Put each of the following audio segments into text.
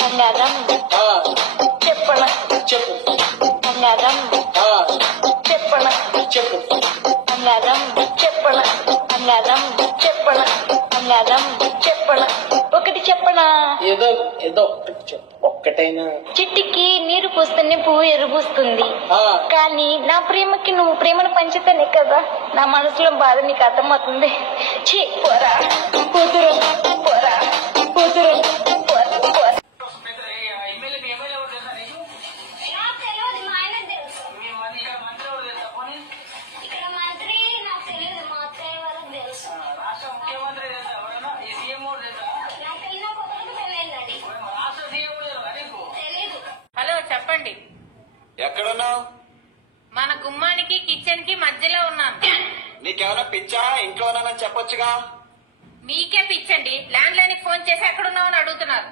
బంగారం చెప్పన చెప్పు బంగారం చెప్పన చెప్పు బంగారం చెప్పన బంగారం చెప్పన బంగారం చెప్పన ఒకటి చెప్పనా ఏదో ఏదో ఒక్కటైనా. చిట్టికి నీరు పోస్తేనే పువ్వు ఎరుగూస్తుంది, కానీ నా ప్రేమకి నువ్వు ప్రేమను పంచితేనే కదా నా మనసులో బాధ నీకు అర్థమవుతుంది. ఛీ పోరా కూతురు, పోరా కూతురు, పోరా. హలో చెప్పండి. ఎక్కడున్నావు? మన గుమ్మానికి కిచెన్ కి మధ్యలో ఉన్నాను. నీకేమైనా పిచ్చా? ఇంట్లోనా చెప్పొచ్చుగా. మీకే పిచ్చండి, ల్యాండ్ లైన్ కి ఫోన్ చేసి ఎక్కడున్నావు అని అడుగుతున్నారు.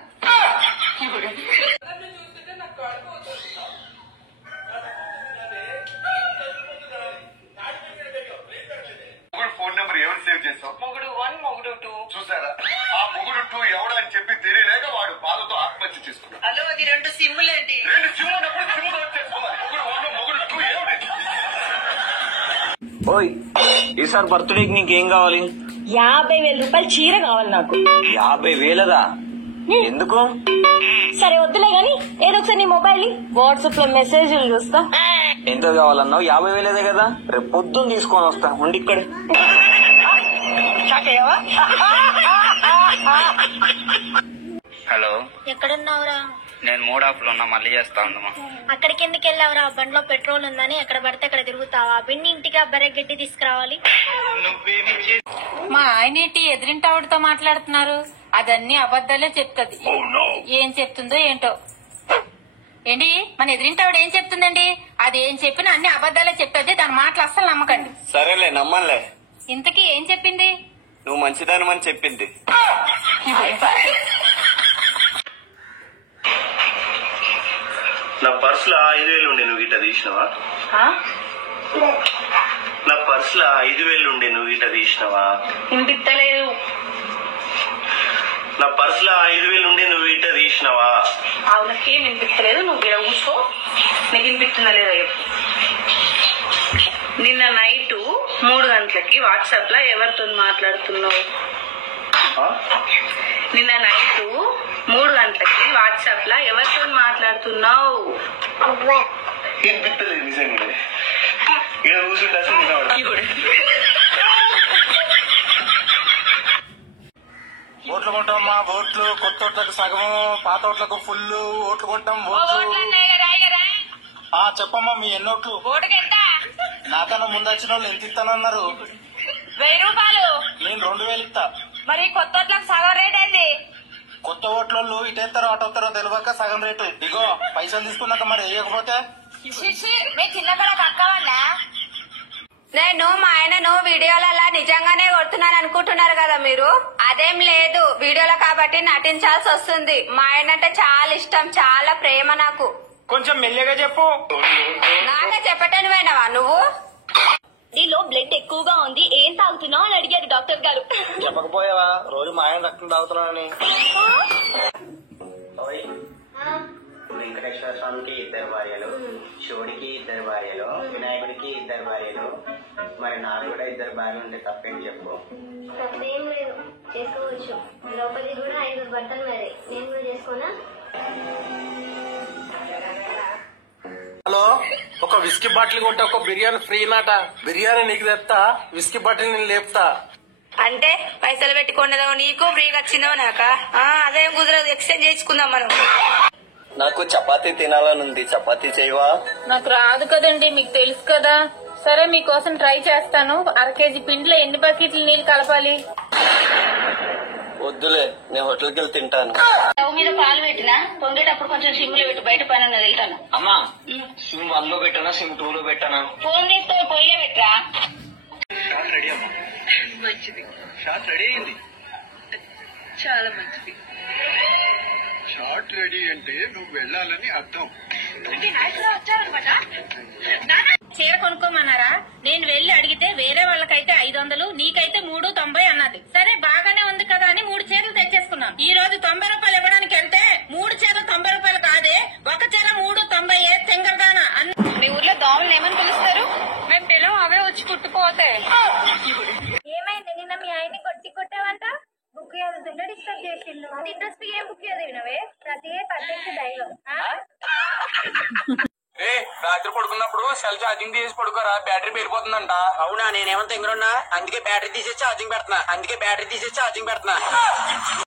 ఫోన్ నెంబర్ ఎవరు సేవ్ చేస్తావు? మొగుడు 1 మొగుడు 2. చూసారా, ఆ మొగుడు 2 ఎవడని చెప్పి తెలియలేక వాడు బాధతో ఆత్మహత్య చేసుకున్నాడు. హలో, అది 2 సిమ్ములేంటి? 2 సిమ్ ఉన్నప్పుడు సిమ్ చేసుకోవాలి. మొగుడు 1 మొగుడు 2 ఏమిటి? ఓయ్, ఈసారి బర్త్డేకి నీకేం కావాలి? 50,000 రూపాయలు చీర కావాలి నాకు. 50,000దా? ఎందుకు? సరే వద్దులే గాని ఏదో ఒకసారి నీ మొబైల్ వాట్సాప్ లో మెసేజ్లు చూస్తా. ఎంత కావాలన్నావు? 50,000దే కదా, రేపు పొద్దున్న తీసుకొని వస్తా. ఉండి ఇక్కడ. హలో, ఎక్కడున్నావురా? నేను మూడాఫ్ లో ఉన్నా, మళ్ళీ చేస్తా ఉండమా. అక్కడికి ఎందుకు వెళ్ళావురా? బండిలో పెట్రోల్ ఉందని ఎక్కడ పడితే అక్కడ తిరుగుతావా? బిన్ని ఇంటికి అబ్బరే గడ్డి తీసుకురావాలి. మా ఆయనేంటి ఎదురింటి ఆవిడతో మాట్లాడుతున్నారు? అదన్నీ అబద్ధాలే చెప్తుంది. ఏం చెప్తుందో ఏంటో. ఏంటి, మన ఎదురింటి ఆవిడ ఏం చెప్తుందండి? అది ఏం చెప్పినా అన్ని అబద్ధాలే చెప్తుంది. దాని మాటలు అస్సలు నమ్మకండి. సరేలే, నమ్మలే. ఇంతకీ ఏం చెప్పింది? నువ్వు మంచిదానమని చెప్పింది. నా పర్సులో 5,000 ఉండే, నువ్వు గిట్ట తీసినవా? నా పర్సులో 5,000 ఉండే, నువ్వు గిట్ట తీసినవా? వినిపిస్తలేదు. నా పర్సులో 5,000 ఉండే, నువ్వు గిట్ట తీసినవా? అవునకేం వినిపిస్తలేదు. నువ్వు ఇలా కూర్చో, నీకు వినిపిస్తుందా లేదా? నిన్న నైట్ 3 గంటలకి వాట్సాప్ లో ఎవరితో మాట్లాడుతున్నావు? నిన్న నైట్ 3 గంటలకి వాట్సాప్ లో ఎవరితో మాట్లాడుతున్నావు? వినిపిస్తలేదు నిజంగా. ఇక్కడ కూర్చుంటే అసలు వినబడదు. ఓట్లు కొంటామమ్మా, ఓట్లు. కొత్త ఓట్లకు సగము, పాత ఓట్లకు ఫుల్. ఓట్లు కొంటాం. చెప్పమ్మా, మీ ఎన్నోట్లు? నాకన్నా ముందు వచ్చిన వాళ్ళు ఎంత ఇస్తానన్నారు? 1000 రూపాయలు. నేను 2,000 ఇస్తా. మరి కొత్త ఓట్లకు సగం రేట్ ఏంది? కొత్త ఓట్లలో ఇటేస్తారో అటొస్తారో తెలియక సగం రేటు. ఇగో పైసలు తీసుకున్నాక మరి వేయకపోతే మీ చిన్న పిల్లకి అక్కవన్నా? నేను మా ఆయనను వీడియోలో అలా నిజంగానే కొడుతున్నాను అనుకుంటున్నారు కదా మీరు. అదేం లేదు, వీడియోలో కాబట్టి నటించాల్సి వస్తుంది. మా ఆయన అంటే చాలా ఇష్టం, చాలా ప్రేమ నాకు. కొంచెం మెల్లగా చెప్పు. నాకే చెప్పటం పోయినావా నువ్వు? నీలో బ్లడ్ ఎక్కువగా ఉంది, ఏం తాగుతున్నావు అని అడిగారు డాక్టర్ గారు. చెప్పకపోయావా రోజు మా ఆయన రక్తం తాగుతున్నానని? వెంకటేశ్వర స్వామికి 2 భార్యలు, శివుడికి 2 భార్యలు, వినాయకుడికి 2 భార్యలు. మరి నాకు కూడా 2 భార్యలు ఉంటే తప్పేం చెప్పు? తప్పేం లేదు, చేసుకోవచ్చు. ద్రౌపది కూడా 5 భర్తలు, మరి నేను కూడా చేసుకోనా? హలో, ఒక విస్కీ బాటిల్ కొంటే ఒక బిర్యానీ ఫ్రీ నాట. బిర్యానీ నీకు తెస్తా, విస్కీ బాటిల్ నేను లేపుతా. అంటే పైసలు పెట్టుకున్నదో నీకు, ఫ్రీగా వచ్చిందో నాక? అదేం కుదరదు, ఎక్స్చేంజ్ చేసుకుందాం మనం. నాకు చపాతీ తినాలని ఉంది, చపాతీ చేయవా? నాకు రాదు కదండి, మీకు తెలుసు కదా. సరే, మీకోసం ట్రై చేస్తాను. 1/2 కేజీ పిండిలో ఎన్ని బకెట్లు నీళ్లు కలపాలి? వద్దులే, నేను హోటల్కి వెళ్ళి తింటాను. స్టవ్ మీద పాలు పెట్టినా పొంగేటప్పుడు కొంచెం సిమ్లో పెట్టి బయట పని ఉన్నది, వెళ్తాను. అమ్మా, సిమ్ 1 లో పెట్టానా, సిమ్ 2 లో పెట్టానా? ఫోన్ తీస్తే పొయ్యిలో పెట్టరా. షాట్ రెడీ అమ్మా. మంచిది, షాట్ రెడీ అయింది. చాలా మంచిది. షార్ట్ రెడీ అంటే నువ్వు వెళ్ళాలని అర్థం. చీర కొనుక్కోమన్నారా? నేను వెళ్లి అడిగితే వేరే వాళ్ళకైతే 500, నీకైతే 390 అన్నది. సరే బాగానే ఉంది కదా అని 3 చీరలు తెచ్చేసుకున్నాం. ఈ రోజు 90 రూపాయలు ఇవ్వడానికి వెళ్తే చేసిండు. ఇంట్రెస్ట్ ఏం బుక్ చదివినవే? ప్రతి పర్ఫెక్ట్ దైవం. రాత్రి పడుకున్నప్పుడు సెల్ ఛార్జింగ్ తీసి పడుకోరా, బ్యాటరీ పెరిగిపోతుందంట. అవునా, నేనేమంత ఇంగున్నా, అందుకే బ్యాటరీ తీసేసి ఛార్జింగ్ పెడుతున్నా.